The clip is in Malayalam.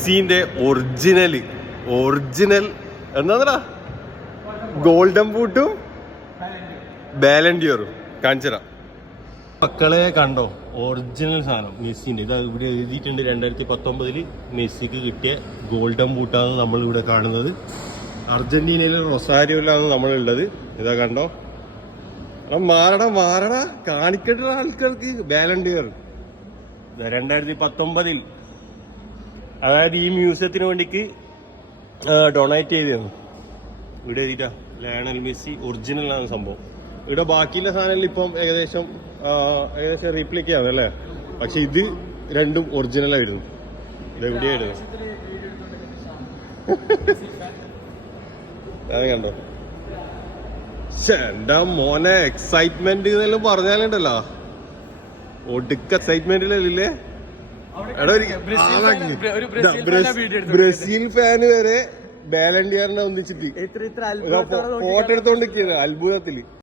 മെസ്സിന്റെ ഒറിജിനൽ എന്താ ഗോൾഡൻ ബൂട്ടും ബാലൻഡിയറും കാണിച്ചറ മക്കളെ കണ്ടോ. ഒറിജിനൽ സാധനം മെസ്സിന്റെ. ഇത് ഇവിടെ എഴുതിയിട്ടുണ്ട് 2019 മെസ്സിക്ക് കിട്ടിയ ഗോൾഡൻ ബൂട്ടാണ് നമ്മൾ ഇവിടെ കാണുന്നത്. അർജന്റീനയിലെ റൊസാരിയോയിലാണ് നമ്മളുള്ളത്. ഇതാ കണ്ടോ. മാറടാ കാണിക്കട്ട ആൾക്കാർക്ക്. ബാലൻഡിയർ 2019 അതായത് ഈ മ്യൂസിയത്തിന് വേണ്ടിക്ക് ഡൊണേറ്റ് ചെയ്തതാണ്. ഇവിടെ എഴുതിട്ടാ ലയണൽ മെസ്സി ഒറിജിനൽ ആണ് സംഭവം. ഇവിടെ ബാക്കിയുള്ള സാധനങ്ങൾ ഇപ്പം ഏകദേശം റീപ്ലിക്കാണ് അല്ലേ. പക്ഷെ ഇത് രണ്ടും ഒറിജിനൽ ആയിരുന്നു. ഇത് എവിടെയായിരുന്നു അത് കണ്ടോ. എന്താ മോനെ എക്സൈറ്റ്മെന്റ് എന്നെല്ലാം പറഞ്ഞാലുണ്ടല്ലോ. ഒടുക്ക എക്സൈറ്റ്മെന്റിലല്ലേ. ബ്രസീൽ ഫാന് വരെ ബാലൻഡിയറിനെ ഒന്നിച്ചിട്ട് ഫോട്ടോ എടുത്തോണ്ടിരിക്കുകയാണ് അത്ഭുതത്തില്.